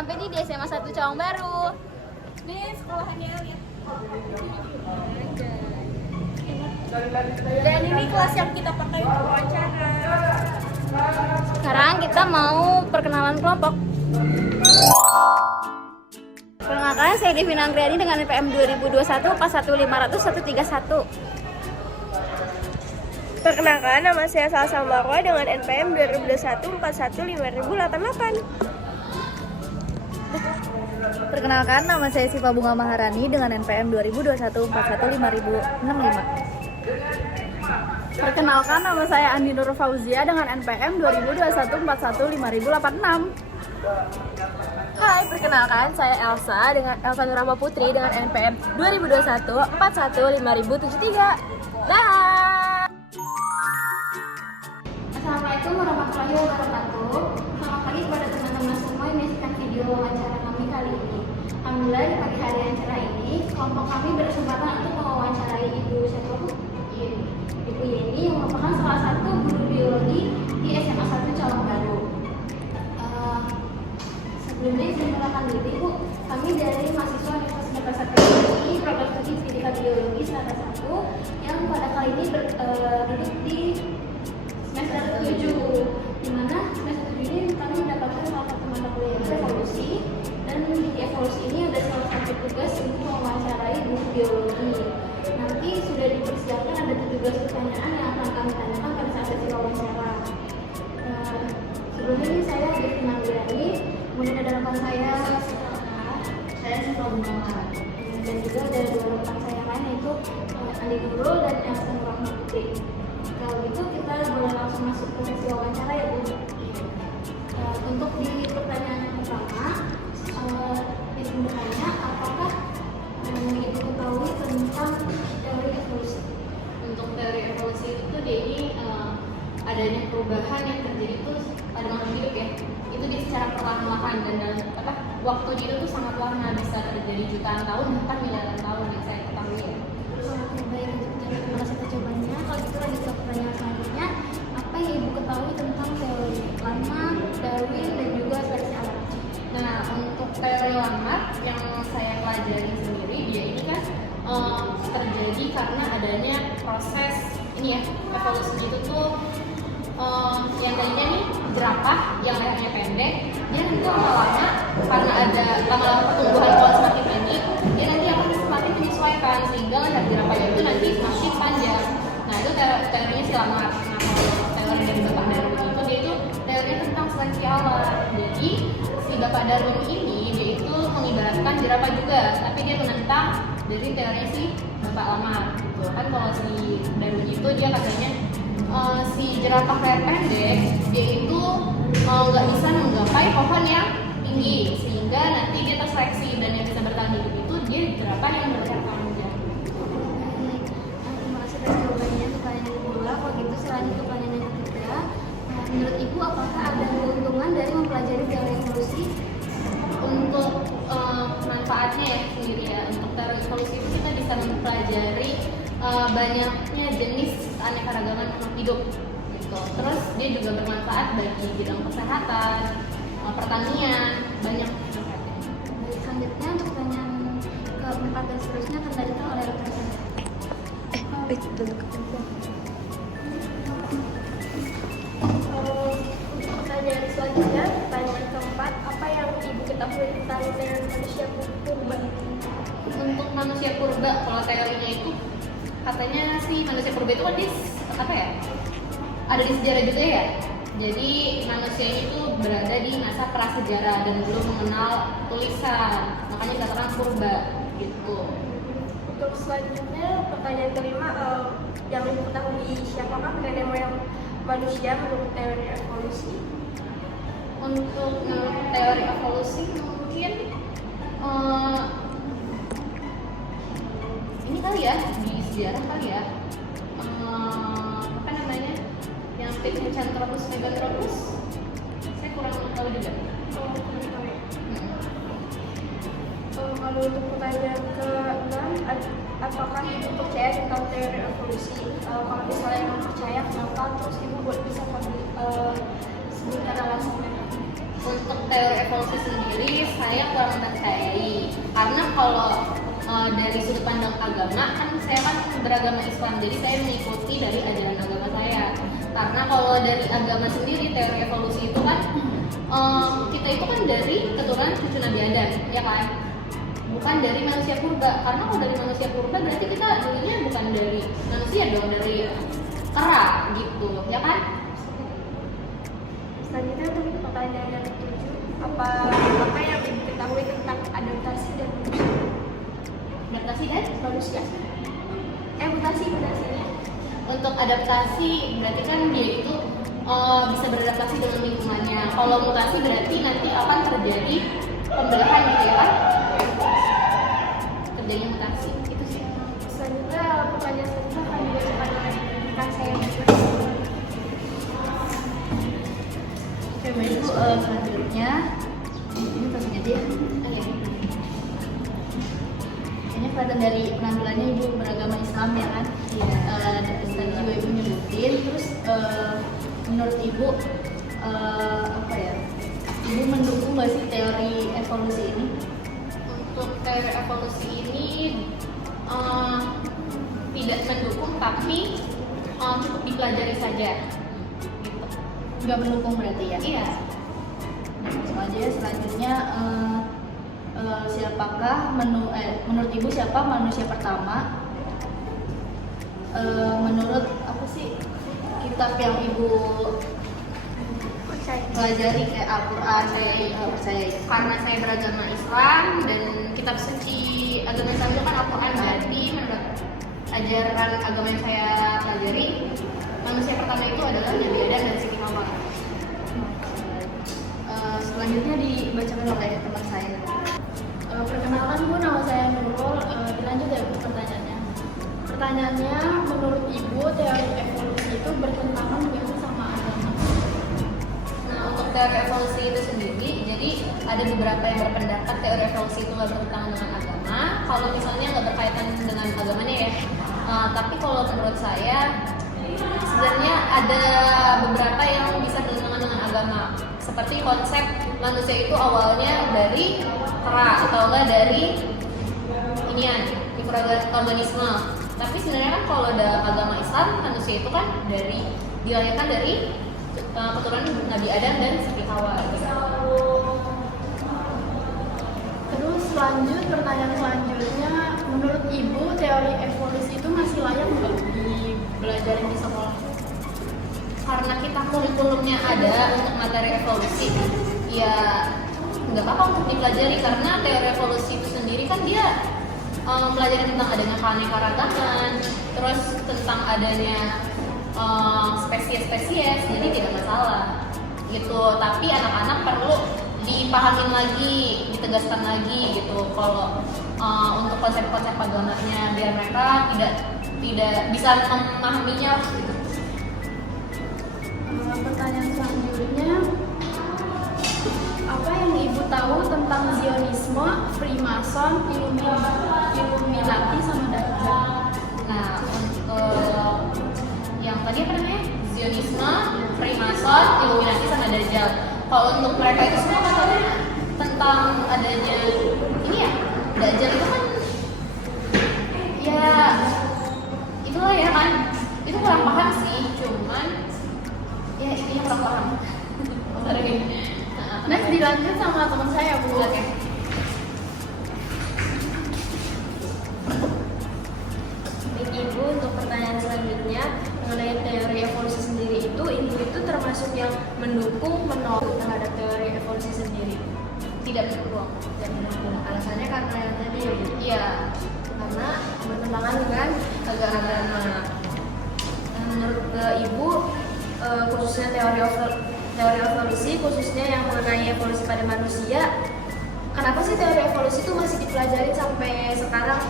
sampai nih di SMA 1 Cawang Baru. Nih sekolahannya lihat. Dan ini kelas yang kita pakai untuk wawancara. Sekarang kita mau perkenalan kelompok. Perkenalkan, saya Devina Anggriani dengan NPM 2021 41500 131. Perkenalkan, nama saya Salsa Marwa dengan NPM 2021 4155088. Perkenalkan, nama saya Siva Bunga Maharani dengan NPM 2021 4155065. Perkenalkan, nama saya Andi Nur Fauzia dengan NPM 2021 4155086. Hai, perkenalkan saya Elsa dengan Elsa Nurama Putri dengan NPM 2021 4155073. Bye. Assalamualaikum warahmatullahi wabarakatuh. Selamat pagi kepada teman-teman semua yang menyaksikan video wawancara kami kali ini. Alhamdulillah di pagi hari acara ini, kelompok kami berkesempatan untuk mewawancarai Ibu Yeni yang merupakan salah satu guru biologi di SMA 1 Cawang Baru. Sebelumnya saya mengenalkan diri, Bu. Kami dari mahasiswa Universitas Negeri Kediri, program studi pendidikan biologi semester 1 yang pada kali ini duduk di semester 7, di mana semester 7 ini kami mendapatkan salah satu mata kuliah evolusi, dan di evolusi ini ada salah satu tugas untuk mewawancarai guru biologi. Nanti sudah dipersiapkan ada 17 pertanyaan yang akan kami tanyakan pada saat sesi wawancara. Sebelumnya ini saya Devina Anggriani, kemudian ada rekan saya Siva Bunga Maharani, dan juga ada dua rekan saya lain yaitu Andi Nurul dan Elsa Nurama Putri. Kalau gitu kita boleh langsung masuk ke sesi wawancara ya, Bu. Untuk di pertanyaan yang pertama, Ibu bertanya apakah Ibu ketahui tentang teori evolusi? Untuk teori evolusi itu dia ini adanya perubahan yang terjadi itu pada makhluk hidup ya. Itu dia secara perlahan-lahan dan dalam waktu itu tuh sangat lama, bisa terjadi jutaan tahun bahkan miliaran tahun yang saya ketahui ya. Oke, baik, untuk terima kasih atas jawabannya. Kalau gitu lanjut ke pertanyaan selanjutnya, apa yang Ibu ketahui tentang teori Lamarck, Darwin, dan juga seleksi alam? Nah, untuk teori Lamarck yang saya pelajari sendiri, dia ini kan terjadi karena adanya proses ini ya, evolusi itu tuh yang tadinya nih jerapah yang lehernya pendek, dia nanti lama-lama karena ada lama-lama pertumbuhan pohon semakin pendek, dia nanti akan semakin menyesuaikan sehingga leher jerapahnya itu nanti semakin panjang. Nah, itu teorinya si Lamarck. Nah, kalau teori dari Bapak Darwin itu dia itu teorinya tentang seleksi alam. Jadi si Bapak Darwin ini dia itu mengibaratkan jerapah juga, tapi dia menentang dari teorinya si Bapak Lamarck gitu. Kan kalau si Darwin itu dia katanya si jerapah leher pendek dia itu nggak bisa menggapai pohon yang tinggi, sehingga nanti dia terseleksi dan yang bisa bertahan hidup itu dia jerapah yang berleher panjang. Baik, terima kasih atas jawabannya untuk pertanyaan yang kedua. Kalau gitu saya lanjut ke pertanyaan yang ketiga. Menurut Ibu, apakah ada keuntungan dari mempelajari teori evolusi? Untuk manfaatnya ya sendiri ya, untuk teori evolusi itu kita bisa mempelajari banyaknya jenis aneka-ragaman makhluk hidup gitu. Terus dia juga bermanfaat bagi bidang kesehatan, pertanian, banyak manfaatnya. Baik, selanjutnya untuk pertanyaan keempat dan seterusnya akan dilanjutkan oleh rekan saya. Untuk pertanyaan selanjutnya, pertanyaan keempat, apa yang Ibu ketahui tentang manusia purba? Untuk manusia purba, kalau teorinya itu katanya sih manusia purba itu kan apa ya? Ada di sejarah juga ya. Jadi manusia itu berada di masa prasejarah dan belum mengenal tulisan, makanya dikatakan purba gitu. Untuk selanjutnya, pertanyaan kelima, yang Ibu ketahui siapakah nenek moyang manusia menurut teori evolusi? Untuk teori evolusi mungkin ini kali ya, di sejarah kali ya, apa namanya, yang Pithecanthropus meganthropus, saya kurang tahu juga. Kalau untuk pertanyaan ke-6, apakah Ibu percaya tentang teori evolusi? Kalau misalnya Ibu percaya, kenapa? Terus Ibu bisa sebutkan alasannya. Untuk teori evolusi sendiri saya kurang percayai karena kalau dari sudut pandang agama kan saya kan beragama Islam, jadi saya mengikuti dari ajaran agama saya. Karena kalau dari agama sendiri teori evolusi itu kan kita itu kan dari keturunan cucu Nabi Adam, ya kan? Bukan dari manusia purba. Karena kalau dari manusia purba berarti kita dulunya bukan dari manusia dong, dari kera gitu, ya kan? Selanjutnya untuk pertanyaan yang ketujuh, apa yang ibu ketahui tentang adaptasi dan Adaptasi dan manusia? Mutasinya. untuk adaptasi berarti kan dia itu bisa beradaptasi dengan lingkungannya. Kalau mutasi berarti nanti akan terjadi pembelahan gitu ya kan? Terjadi mutasi itu sih. Selanjutnya pertanyaan selanjutnya akan dibacakan oleh rekan saya. Oke, baik Bu, selanjutnya ini langsung aja ya. Oke. Kayaknya kelihatan dari penampilannya Ibu beragama Islam ya kan? Iya. Tadi juga Ibu nyebutin, terus menurut Ibu apa ya? Ibu mendukung nggak sih teori evolusi ini? Untuk teori evolusi ini tidak mendukung tapi cukup dipelajari saja. Gitu. Nggak mendukung berarti ya? Iya. Langsung aja ya, selanjutnya siapakah menurut Ibu siapa manusia pertama? Menurut apa sih kitab yang Ibu pelajari kayak Al-Quran, saya percaya itu? Karena saya beragama Islam dan kitab suci agama Islam itu kan Al-Quran, berarti menurut ajaran agama yang saya pelajari manusia pertama itu adalah Nabi Adam dan Siti Hawa. Selanjutnya dibacakan oleh teman saya. Perkenalkan Bu, nama saya Nurul. Dilanjut ya Bu pertanyaannya. Pertanyaannya, menurut Ibu teori evolusi itu bertentangan nggak sih sama agama? Nah, untuk teori evolusi itu sendiri, jadi ada beberapa yang berpendapat teori evolusi itu nggak bertentangan dengan agama. Kalau misalnya nggak berkaitan dengan agamanya ya. Tapi kalau menurut saya, sebenarnya ada beberapa yang bisa bertentangan dengan agama. Seperti konsep manusia itu awalnya dari kera atau enggak dari inian, mikroorganisme. Tapi sebenarnya kan kalau dalam agama Islam manusia itu kan dilahirkan dari keturunan Nabi Adam dan Siti Hawa. Terus lanjut pertanyaan selanjutnya, menurut Ibu teori evolusi itu masih layak nggak dipelajarin di sekolah? Karena kita kurikulumnya ada untuk materi evolusi, ya nggak apa-apa untuk dipelajari karena teori evolusi itu sendiri kan dia mempelajari tentang adanya keanekaragaman, terus tentang adanya spesies-spesies, jadi tidak masalah gitu. Tapi anak-anak perlu dipahamin lagi, ditegaskan lagi gitu kalau untuk konsep-konsep agamanya biar mereka tidak bisa memahaminya gitu. Pertanyaan selanjutnya, apa yang Ibu tahu tentang Zionisme, Freemason, Illuminati, sama Dajjal? Nah, untuk yang tadi apa namanya? Zionisme, Freemason, Illuminati, sama Dajjal. Kalau untuk mereka itu semua katanya tentang adanya ini ya, Dajjal itu kan ya itulah ya kan, itu kurang paham sih, cuman ya intinya kurang paham. Next dilanjut sama teman saya Bu. Oke. Baik Ibu, untuk pertanyaan selanjutnya mengenai teori evolusi sendiri itu, Ibu itu termasuk yang mendukung, menolak terhadap teori evolusi sendiri? Tidak mendukung. Dan mendukung. Alasannya karena yang tadi ya Bu? Iya, Karena bertentangan dengan agama. Menurut Ibu, khususnya teori evolusi, khususnya yang mengenai evolusi pada manusia, kenapa sih teori evolusi itu masih dipelajari sampai sekarang?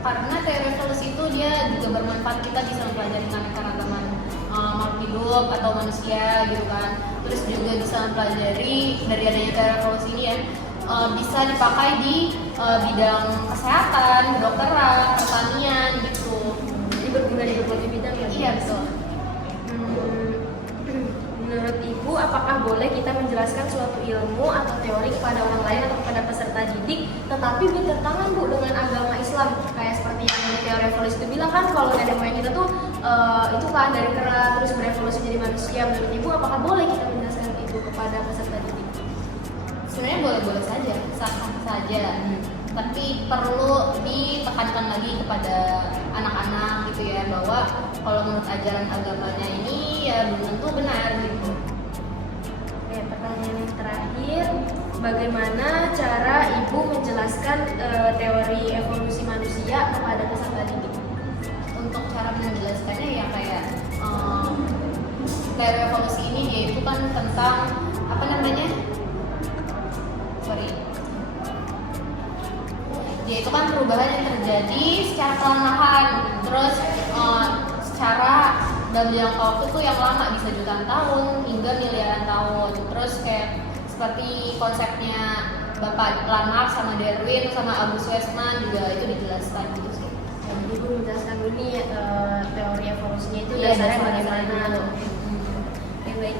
karena teori evolusi itu dia juga bermanfaat, kita bisa mempelajari keanekaragaman makhluk hidup atau manusia gitu kan. Terus juga bisa mempelajari dari adanya teori evolusi ini ya, bisa dipakai di bidang kesehatan, kedokteran, pertanian gitu. Jadi berguna di berbagai bidang ya? Iya betul. Menurut Ibu, apakah boleh kita menjelaskan suatu ilmu atau teori kepada orang lain atau kepada peserta didik, tetapi bertentangan Bu dengan agama Islam. Kayak seperti yang di teori evolusi itu bilang kan, kalau nenek moyang kita tuh itu kan dari kera terus berevolusi jadi manusia. Menurut Ibu apakah boleh kita menjelaskan itu kepada peserta didik? Sebenarnya boleh-boleh saja, sah-sah saja. Tapi perlu ditekankan lagi kepada anak-anak gitu ya, bahwa kalau menurut ajaran agamanya ini ya belum tentu benar gitu. Oke, pertanyaan yang terakhir, bagaimana cara Ibu menjelaskan teori evolusi manusia kepada peserta didik? Untuk cara menjelaskannya ya kayak teori evolusi ini dia itu kan tentang apa namanya? Dia itu kan perubahan yang terjadi secara perlahan, terus secara dalam jangka waktu tuh yang lama, bisa jutaan tahun hingga miliaran tahun. Terus kayak seperti konsepnya Bapak Lamarck sama Darwin sama August Weismann juga itu dijelaskan gitu sih. Jadi Ibu menjelaskan dulu nih teori evolusinya itu Iya, dasarnya dasarnya bagaimana. dulu. Oke, baik.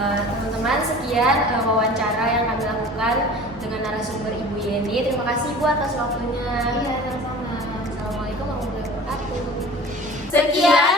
Teman-teman, sekian wawancara yang kami lakukan dengan narasumber Ibu Yeni. Terima kasih Bu atas waktunya. Iya, sama-sama. Assalamualaikum warahmatullahi wabarakatuh. Sekian